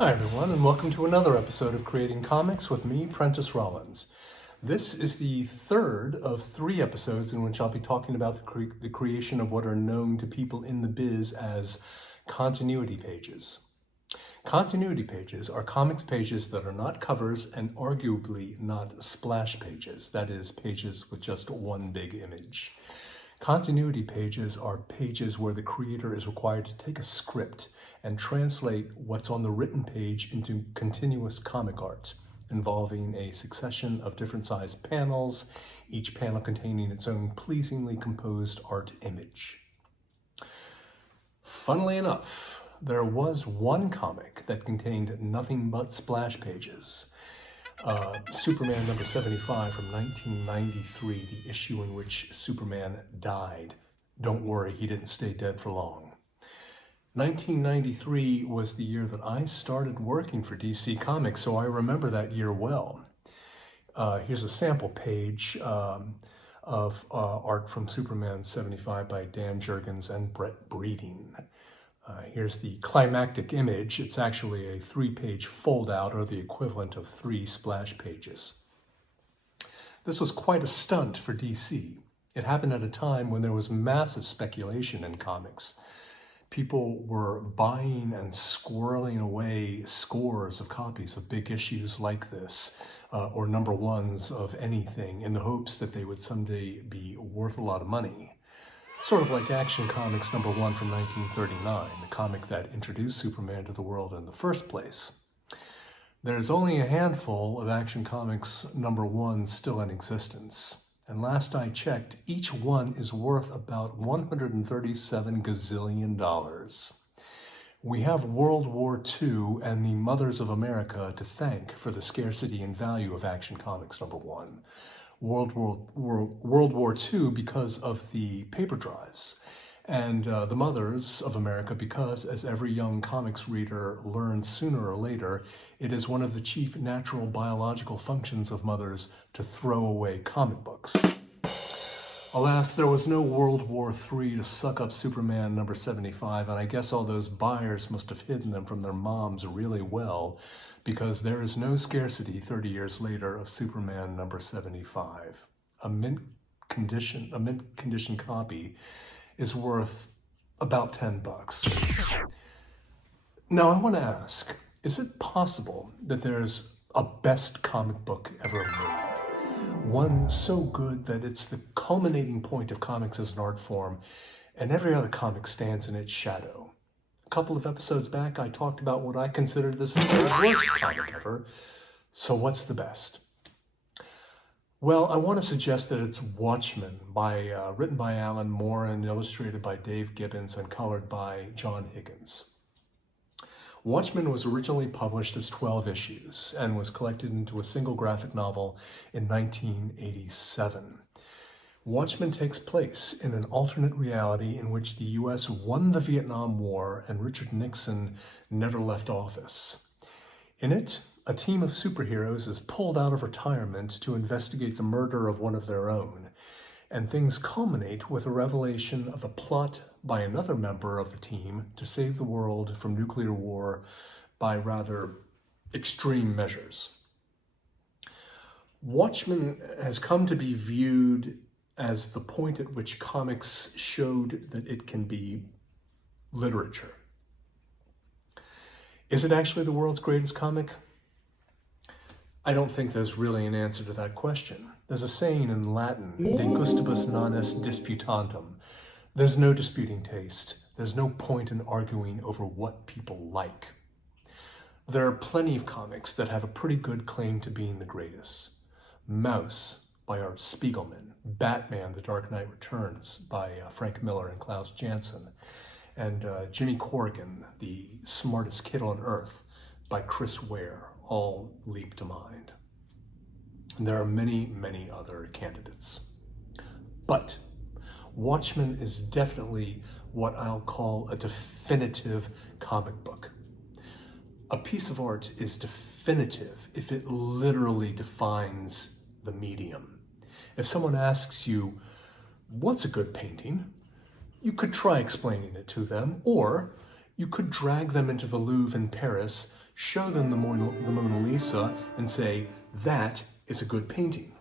Hi, everyone, and welcome to another episode of Creating Comics with me, Prentice Rollins. This is the third of 3 episodes in which I'll be talking about the creation of what are known to people in the biz as continuity pages. Continuity pages are comics pages that are not covers and arguably not splash pages, that is, pages with just one big image. Continuity pages are pages where the creator is required to take a script and translate what's on the written page into continuous comic art, involving a succession of different sized panels, each panel containing its own pleasingly composed art image. Funnily enough, there was one comic that contained nothing but splash pages. Superman number 75 from 1993, the issue in which Superman died. Don't worry, he didn't stay dead for long. 1993 was the year that I started working for DC Comics, so I remember that year well. Here's a sample page of art from Superman 75 by Dan Jurgens and Brett Breeding. Here's the climactic image. It's actually a 3-page fold-out, or the equivalent of 3 splash pages. This was quite a stunt for DC. It happened at a time when there was massive speculation in comics. People were buying and squirreling away scores of copies of big issues like this, or number ones of anything, in the hopes that they would someday be worth a lot of money. Sort of like Action Comics number 1 from 1939, the comic that introduced Superman to the world in the first place. There's only a handful of Action Comics number 1s still in existence, and last I checked, each one is worth about $137 gazillion. We have World War II and the Mothers of America to thank for the scarcity and value of Action Comics number 1. World War II because of the paper drives, and the Mothers of America because, as every young comics reader learns sooner or later, it is one of the chief natural biological functions of mothers to throw away comic books. Alas, there was no World War III to suck up Superman number 75, and I guess all those buyers must have hidden them from their moms really well, because there is no scarcity 30 years later of Superman number 75. A mint condition copy is worth about $10. Now I want to ask, is it possible that there's a best comic book ever made? One so good that it's the culminating point of comics as an art form, and every other comic stands in its shadow. A couple of episodes back, I talked about what I considered the worst comic ever. So what's the best? Well, I want to suggest that it's Watchmen, written by Alan Moore and illustrated by Dave Gibbons and colored by John Higgins. Watchmen was originally published as 12 issues and was collected into a single graphic novel in 1987. Watchmen takes place in an alternate reality in which the U.S. won the Vietnam War and Richard Nixon never left office. In it, a team of superheroes is pulled out of retirement to investigate the murder of one of their own, and things culminate with a revelation of a plot by another member of the team to save the world from nuclear war by rather extreme measures. Watchmen has come to be viewed as the point at which comics showed that it can be literature. Is it actually the world's greatest comic? I don't think there's really an answer to that question. There's a saying in Latin, de gustibus non est disputandum. There's no disputing taste. There's no point in arguing over what people like. There are plenty of comics that have a pretty good claim to being the greatest. Maus by Art Spiegelman, Batman: The Dark Knight Returns by Frank Miller and Klaus Janson, and Jimmy Corrigan, The Smartest Kid on Earth by Chris Ware, all leap to mind. And there are many, many other candidates. But Watchmen is definitely what I'll call a definitive comic book. A piece of art is definitive if it literally defines the medium. If someone asks you, what's a good painting? You could try explaining it to them, or You could drag them into the Louvre in Paris, show them the Mona Lisa, and say, that is a good painting.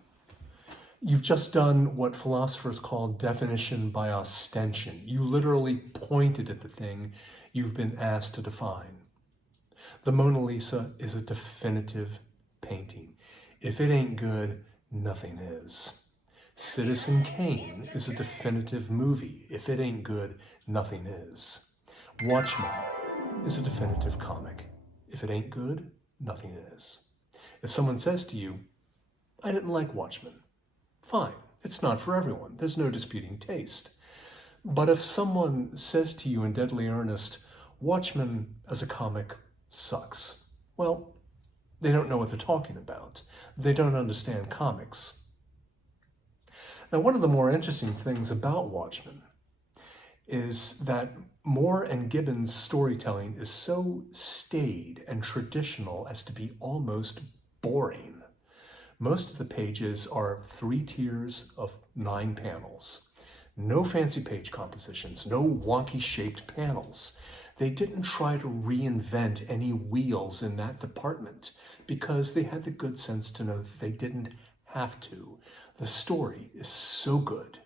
You've just done what philosophers call definition by ostension. You literally pointed at the thing you've been asked to define. The Mona Lisa is a definitive painting. If it ain't good, nothing is. Citizen Kane is a definitive movie. If it ain't good, nothing is. Watchmen is a definitive comic. If it ain't good, nothing is. If someone says to you, I didn't like Watchmen, fine, it's not for everyone. There's no disputing taste. But if someone says to you in deadly earnest, Watchmen as a comic sucks, well, they don't know what they're talking about. They don't understand comics. Now, one of the more interesting things about Watchmen is that Moore and Gibbons' storytelling is so staid and traditional as to be almost boring. Most of the pages are 3 tiers of 9 panels. No fancy page compositions, no wonky shaped panels. They didn't try to reinvent any wheels in that department because they had the good sense to know that they didn't have to. The story is so good,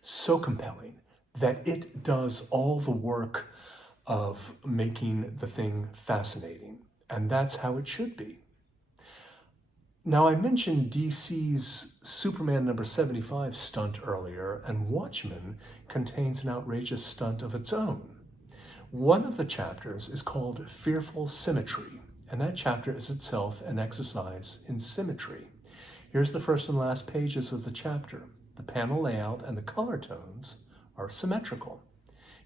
so compelling, that it does all the work of making the thing fascinating. And that's how it should be. Now, I mentioned DC's Superman number 75 stunt earlier, and Watchmen contains an outrageous stunt of its own. One of the chapters is called Fearful Symmetry, and that chapter is itself an exercise in symmetry. Here's the first and last pages of the chapter. The panel layout and the color tones are symmetrical.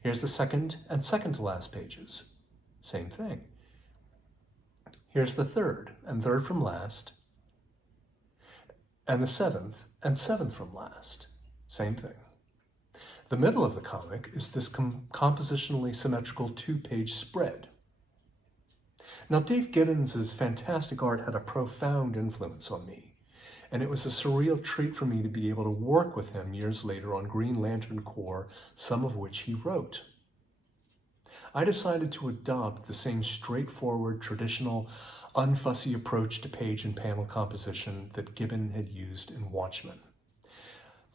Here's the second and second to last pages. Same thing. Here's the third and third from last, and the seventh and seventh from last. Same thing. The middle of the comic is this compositionally symmetrical 2-page spread. Now, Dave Gibbons' fantastic art had a profound influence on me, and it was a surreal treat for me to be able to work with him years later on Green Lantern Corps, some of which he wrote. I decided to adopt the same straightforward, traditional, unfussy approach to page and panel composition that Gibbon had used in Watchmen.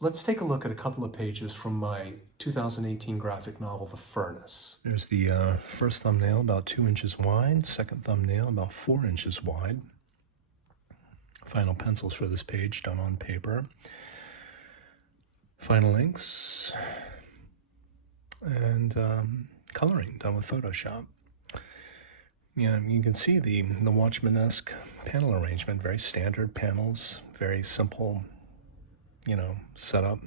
Let's take a look at a couple of pages from my 2018 graphic novel, The Furnace. There's the first thumbnail, about 2 inches wide, second thumbnail, about 4 inches wide. Final pencils for this page done on paper. Final inks and coloring done with Photoshop. Yeah, you can see the Watchmen-esque panel arrangement, very standard panels, very simple, setup.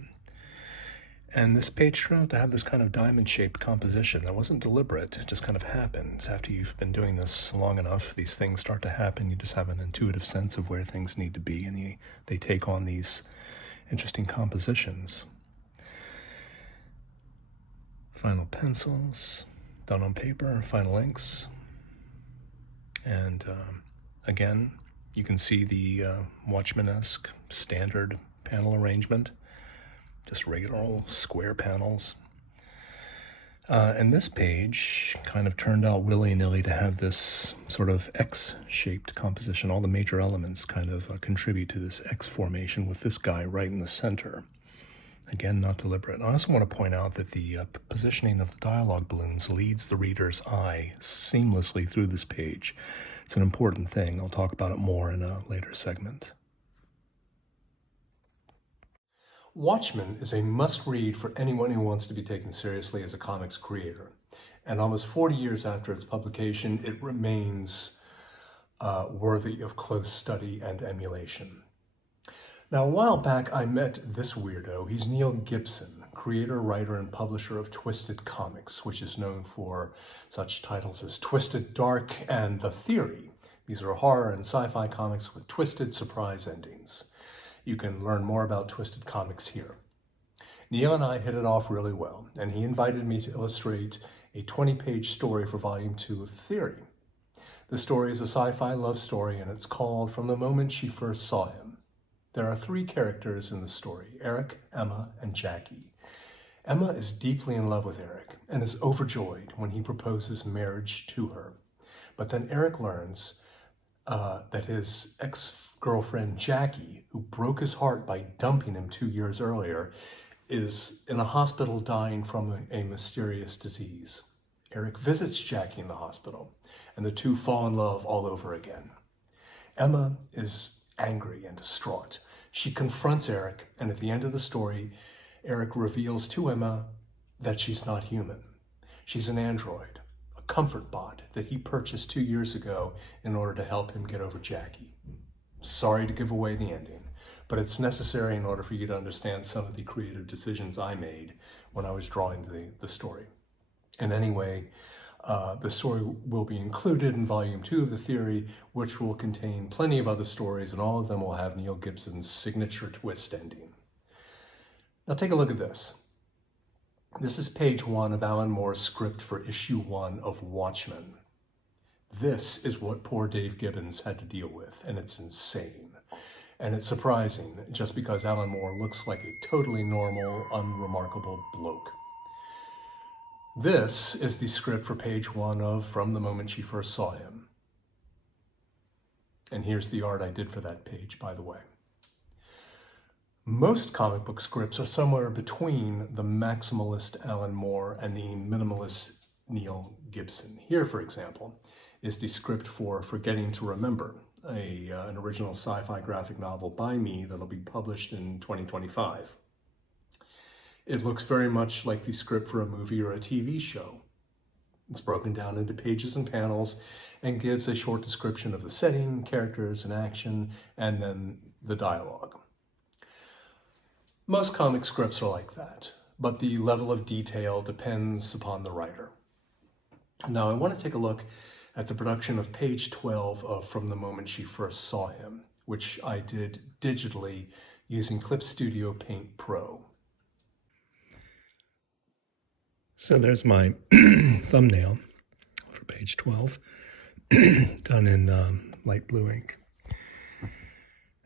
And this page turned out to have this kind of diamond-shaped composition that wasn't deliberate, it just kind of happened. After you've been doing this long enough, these things start to happen. You just have an intuitive sense of where things need to be, and they take on these interesting compositions. Final pencils, done on paper, final inks. And again, you can see the Watchmen-esque standard panel arrangement, just regular old square panels. And this page kind of turned out willy-nilly to have this sort of X-shaped composition. All the major elements kind of contribute to this X formation with this guy right in the center. Again, not deliberate. I also want to point out that the positioning of the dialogue balloons leads the reader's eye seamlessly through this page. It's an important thing. I'll talk about it more in a later segment. Watchmen is a must-read for anyone who wants to be taken seriously as a comics creator. And almost 40 years after its publication, it remains worthy of close study and emulation. Now, a while back, I met this weirdo. He's Neil Gibson, creator, writer, and publisher of Twisted Comics, which is known for such titles as Twisted Dark and The Theory. These are horror and sci-fi comics with twisted surprise endings. You can learn more about Twisted Comics here. Neil and I hit it off really well, and he invited me to illustrate a 20-page story for Volume 2 of Theory. The story is a sci-fi love story, and it's called From the Moment She First Saw Him. There are 3 characters in the story, Eric, Emma, and Jackie. Emma is deeply in love with Eric and is overjoyed when he proposes marriage to her. But then Eric learns that his ex-girlfriend Jackie, who broke his heart by dumping him 2 years earlier, is in a hospital dying from a mysterious disease. Eric visits Jackie in the hospital, and the two fall in love all over again. Emma is angry and distraught. She confronts Eric, and at the end of the story, Eric reveals to Emma that she's not human. She's an android, a comfort bot that he purchased 2 years ago in order to help him get over Jackie. Sorry to give away the ending, but it's necessary in order for you to understand some of the creative decisions I made when I was drawing the story. And anyway, the story will be included in volume 2 of the theory, which will contain plenty of other stories, and all of them will have Neil Gibson's signature twist ending. Now take a look at this. This is page 1 of Alan Moore's script for issue 1 of Watchmen. This is what poor Dave Gibbons had to deal with, and it's insane. And it's surprising, just because Alan Moore looks like a totally normal, unremarkable bloke. This is the script for page 1 of From the Moment She First Saw Him. And here's the art I did for that page, by the way. Most comic book scripts are somewhere between the maximalist Alan Moore and the minimalist Neil Gibson. Here, for example, is the script for Forgetting to Remember, an original sci-fi graphic novel by me that'll be published in 2025. It looks very much like the script for a movie or a TV show. It's broken down into pages and panels and gives a short description of the setting, characters, and action, and then the dialogue. Most comic scripts are like that, but the level of detail depends upon the writer. Now, I want to take a look at the production of page 12 of From the Moment She First Saw Him, which I did digitally using Clip Studio Paint Pro. So there's my thumbnail for page 12, done in light blue ink.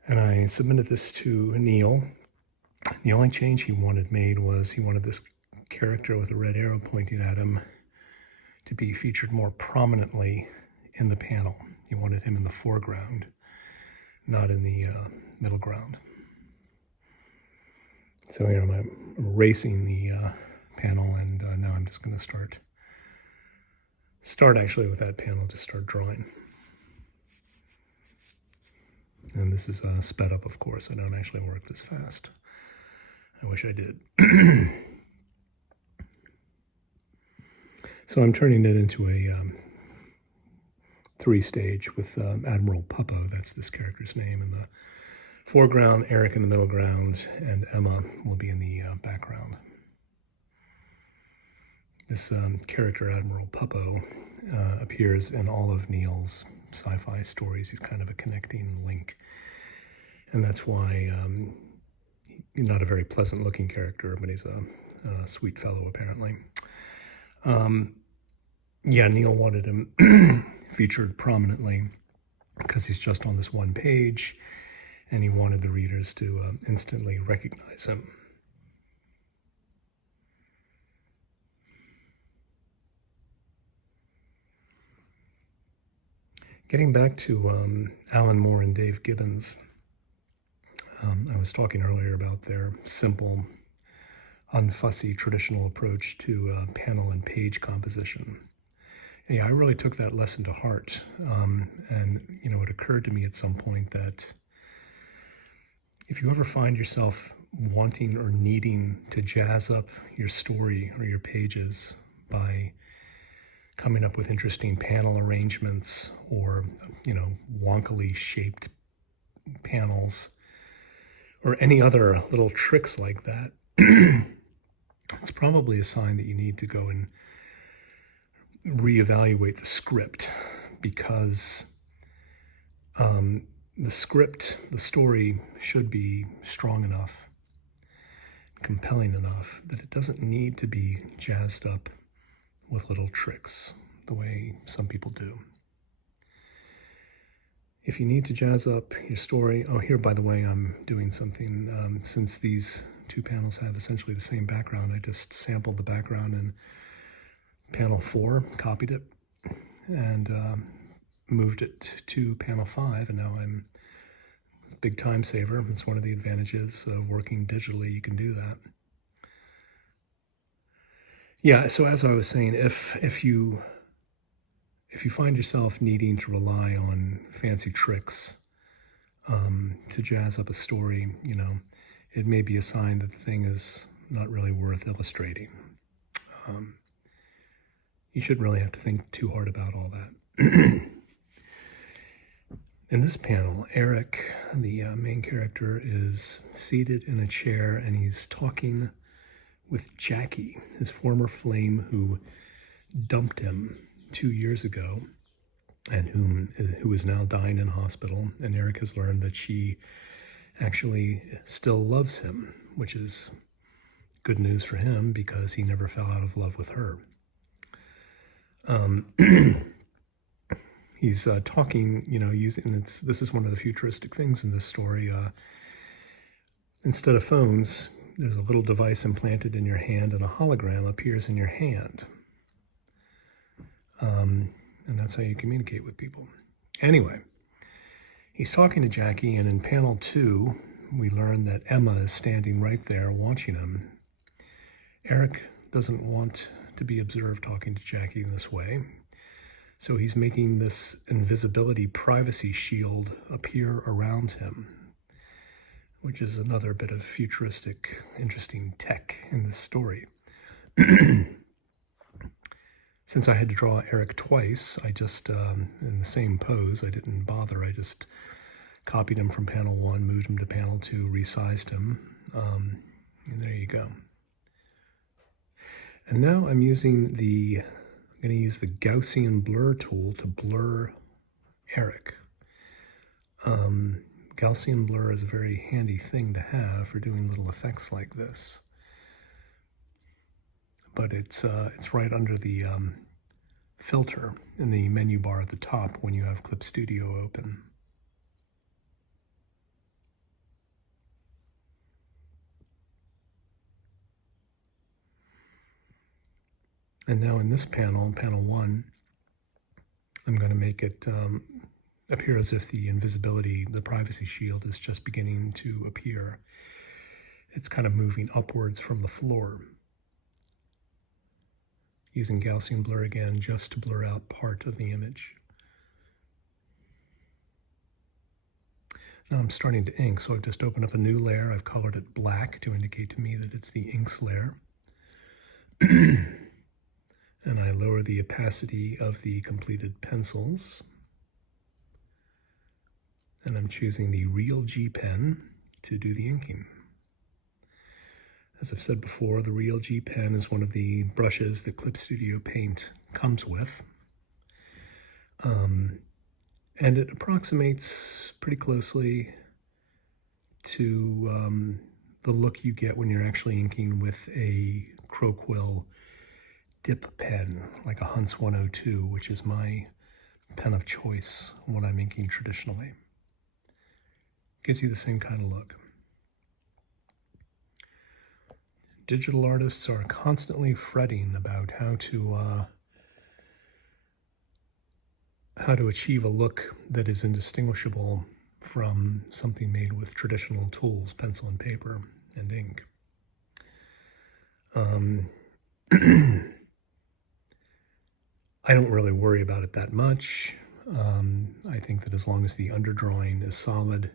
And I submitted this to Neil. The only change he wanted made was he wanted this character with a red arrow pointing at him to be featured more prominently in the panel. He wanted him in the foreground, not in the middle ground. So here I'm erasing the panel, and now I'm just going to start actually with that panel to start drawing. And this is sped up, of course. I don't actually work this fast. I wish I did. So I'm turning it into a 3-stage with Admiral Puppo, that's this character's name, in the foreground, Eric in the middle ground, and Emma will be in the background. This character, Admiral Puppo, appears in all of Neil's sci-fi stories. He's kind of a connecting link. And that's why he's not a very pleasant-looking character, but he's a sweet fellow, apparently. Yeah, Neil wanted him featured prominently because he's just on this one page, and he wanted the readers to instantly recognize him. Getting back to Alan Moore and Dave Gibbons, I was talking earlier about their simple, unfussy, traditional approach to panel and page composition. Yeah, I really took that lesson to heart, and it occurred to me at some point that if you ever find yourself wanting or needing to jazz up your story or your pages by coming up with interesting panel arrangements or, wonkily shaped panels or any other little tricks like that, it's probably a sign that you need to go and reevaluate the script, because the story should be strong enough, compelling enough that it doesn't need to be jazzed up with little tricks the way some people do. If you need to jazz up your story, here, by the way, I'm doing something, since these two panels have essentially the same background. I just sampled the background in panel 4, copied it, and moved it to panel 5, and now I'm a big time saver. It's one of the advantages of working digitally. You can do that. Yeah, so as I was saying, if you find yourself needing to rely on fancy tricks to jazz up a story, you know, it may be a sign that the thing is not really worth illustrating. You shouldn't really have to think too hard about all that. In this panel, Eric, the main character, is seated in a chair and he's talking with Jackie, his former flame who dumped him 2 years ago and who is now dying in hospital. And Eric has learned that she actually still loves him, which is good news for him because he never fell out of love with her. He's talking, you know, this is one of the futuristic things in this story. Instead of phones, there's a little device implanted in your hand and a hologram appears in your hand. And that's how you communicate with people. Anyway, he's talking to Jackie, and in panel 2, we learn that Emma is standing right there watching him. Eric doesn't want to be observed talking to Jackie in this way, so he's making this invisibility privacy shield appear around him, which is another bit of futuristic, interesting tech in this story. Since I had to draw Eric twice, I just, in the same pose, I didn't bother. I just copied him from panel 1, moved him to panel 2, resized him, and there you go. And now I'm going to use the Gaussian blur tool to blur Eric. Gaussian blur is a very handy thing to have for doing little effects like this. But it's right under the filter in the menu bar at the top when you have Clip Studio open. And now in this panel, panel 1, I'm going to make it appear as if the invisibility, the privacy shield, is just beginning to appear. It's kind of moving upwards from the floor. Using Gaussian blur again just to blur out part of the image. Now I'm starting to ink, so I've just opened up a new layer. I've colored it black to indicate to me that it's the inks layer. And I lower the opacity of the completed pencils. And I'm choosing the Real G pen to do the inking. As I've said before, the Real G pen is one of the brushes that Clip Studio Paint comes with. And it approximates pretty closely to the look you get when you're actually inking with a Crowquill dip pen, like a Hunts 102, which is my pen of choice when I'm inking traditionally. Gives you the same kind of look. Digital artists are constantly fretting about how to achieve a look that is indistinguishable from something made with traditional tools, pencil and paper and ink. I don't really worry about it that much. I think that as long as the underdrawing is solid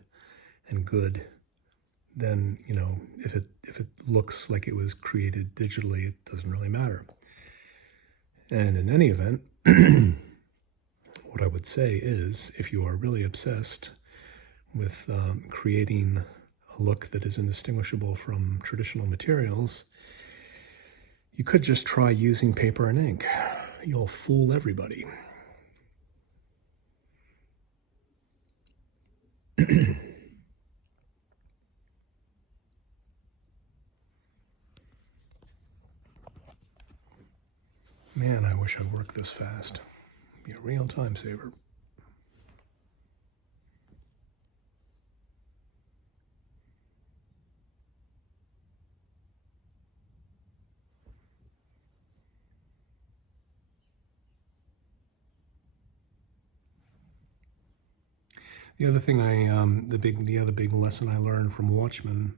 and good, then, you know, if it looks like it was created digitally, it doesn't really matter. And in any event, what I would say is, if you are really obsessed with creating a look that is indistinguishable from traditional materials, you could just try using paper and ink. You'll fool everybody. Man, I wish I worked this fast. Be a real time saver. The other thing the other big lesson I learned from Watchmen,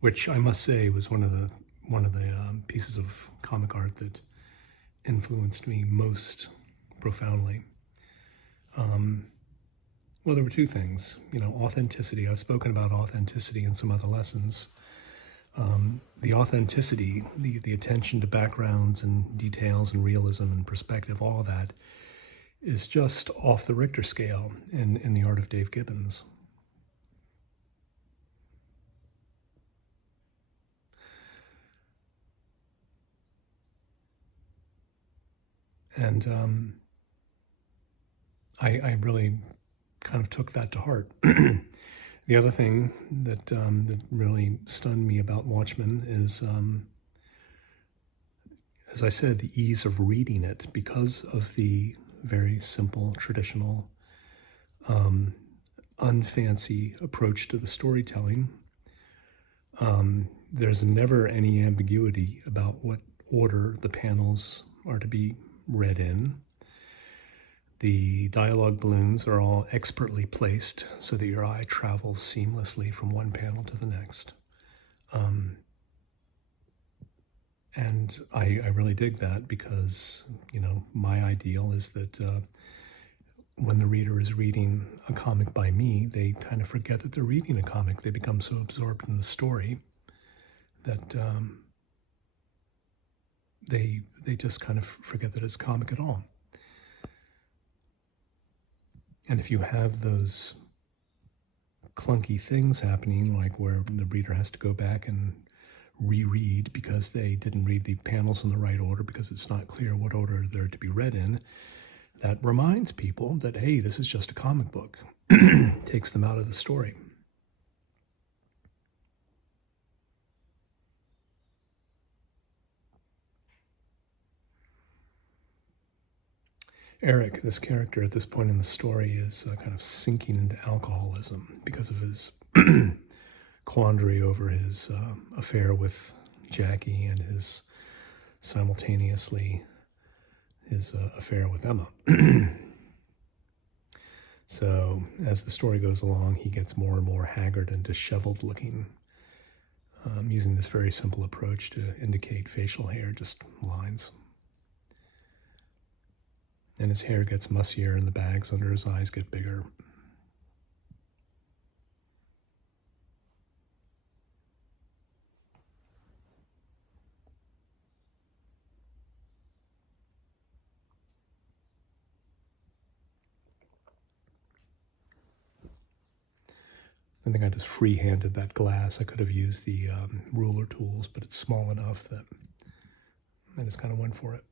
which I must say was one of the pieces of comic art that influenced me most profoundly. Well, there were two things. Authenticity. I've spoken about authenticity in some other lessons. The authenticity, the attention to backgrounds and details and realism and perspective, all of that is just off the Richter scale in the art of Dave Gibbons. And I really kind of took that to heart. The other thing that really stunned me about Watchmen is, as I said, the ease of reading it because of the very simple, traditional, unfancy approach to the storytelling. There's never any ambiguity about what order the panels are to be read in. The dialogue balloons are all expertly placed so that your eye travels seamlessly from one panel to the next. And I really dig that because, my ideal is that when the reader is reading a comic by me, they kind of forget that they're reading a comic. They become so absorbed in the story that they just kind of forget that it's a comic at all. And if you have those clunky things happening, like where the reader has to go back and reread because they didn't read the panels in the right order because it's not clear what order they're to be read in, that reminds people that, hey, this is just a comic book. Takes them out of the story. Eric, this character at this point in the story, is kind of sinking into alcoholism because of his quandary over his affair with Jackie and his affair with Emma. So as the story goes along, he gets more and more haggard and disheveled looking, using this very simple approach to indicate facial hair, just lines. And his hair gets mussier and the bags under his eyes get bigger. I think I just free-handed that glass. I could have used the ruler tools, but it's small enough that I just kind of went for it.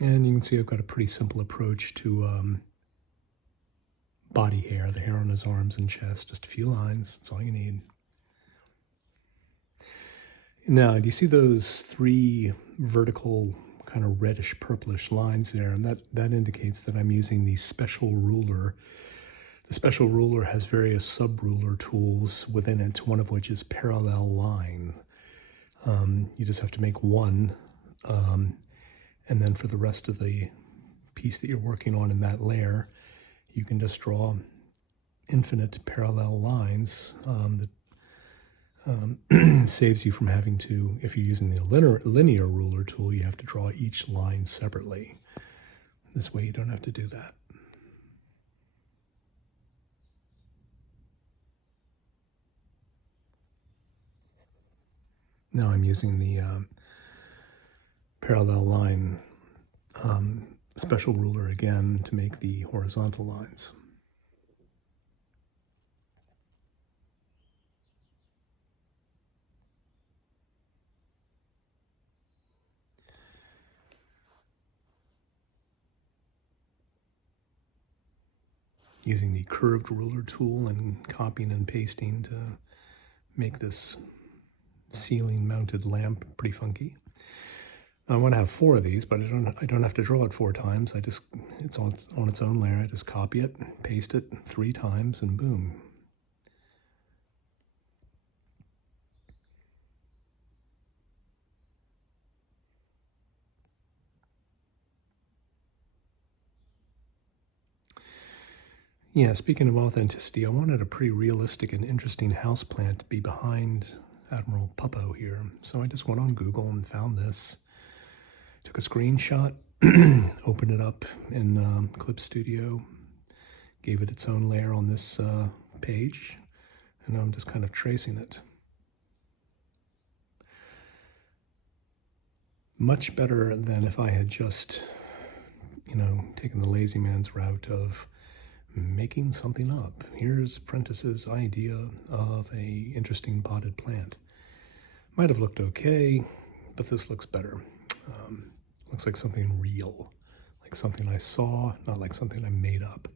And you can see I've got a pretty simple approach to body hair, the hair on his arms and chest, just a few lines, that's all you need. Now, do you see those three vertical kind of reddish purplish lines there? And that indicates that I'm using the special ruler. The special ruler has various sub-ruler tools within it, one of which is parallel line. You just have to make one, and then for the rest of the piece that you're working on in that layer, you can just draw infinite parallel lines that saves you from having to, if you're using the linear ruler tool, you have to draw each line separately. This way you don't have to do that. Now I'm using the parallel line special ruler again to make the horizontal lines. Using the curved ruler tool and copying and pasting to make this ceiling mounted lamp pretty funky. I want to have 4 of these, but I don't have to draw it 4 times. It's on its own layer. I just copy it, paste it 3 times, and boom. Yeah, speaking of authenticity, I wanted a pretty realistic and interesting houseplant to be behind Admiral Puppo here. So I just went on Google and found this, took a screenshot, opened it up in Clip Studio, gave it its own layer on this page, and I'm just kind of tracing it. Much better than if I had just, taken the lazy man's route of making something up. Here's Prentice's idea of a interesting potted plant. Might have looked okay, but this looks better. Looks like something real, like something I saw, not like something I made up.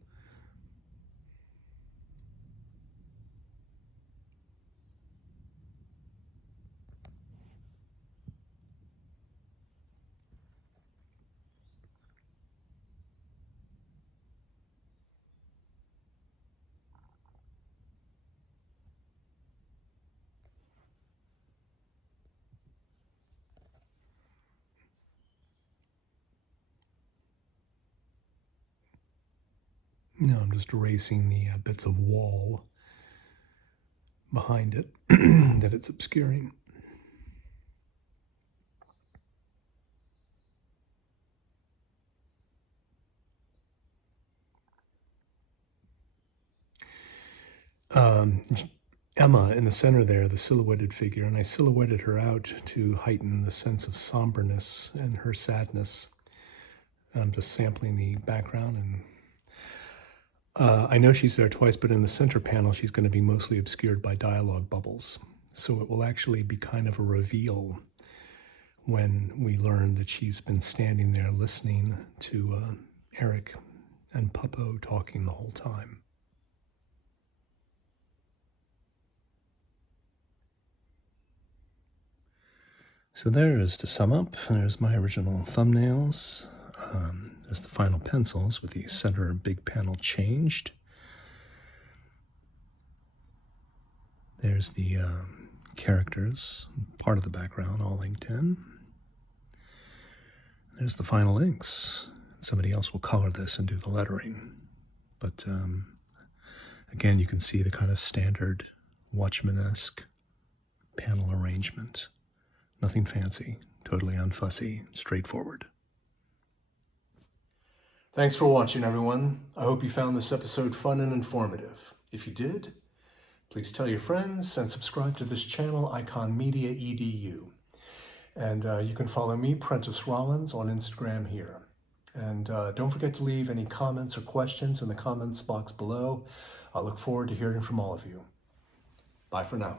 Now I'm just erasing the bits of wall behind it that it's obscuring. Emma in the center there, the silhouetted figure, and I silhouetted her out to heighten the sense of somberness and her sadness. I'm just sampling the background, and I know she's there twice, but in the center panel, she's going to be mostly obscured by dialogue bubbles. So it will actually be kind of a reveal when we learn that she's been standing there listening to Eric and Puppo talking the whole time. So there is, to sum up, there's my original thumbnails. There's the final pencils with the center big panel changed. There's the characters, part of the background, all inked in. There's the final inks. Somebody else will color this and do the lettering. But again, you can see the kind of standard Watchmen-esque panel arrangement. Nothing fancy, totally unfussy, straightforward. Thanks for watching, everyone. I hope you found this episode fun and informative. If you did, please tell your friends and subscribe to this channel, Icon Media EDU. And you can follow me, Prentice Rollins, on Instagram here. And don't forget to leave any comments or questions in the comments box below. I look forward to hearing from all of you. Bye for now.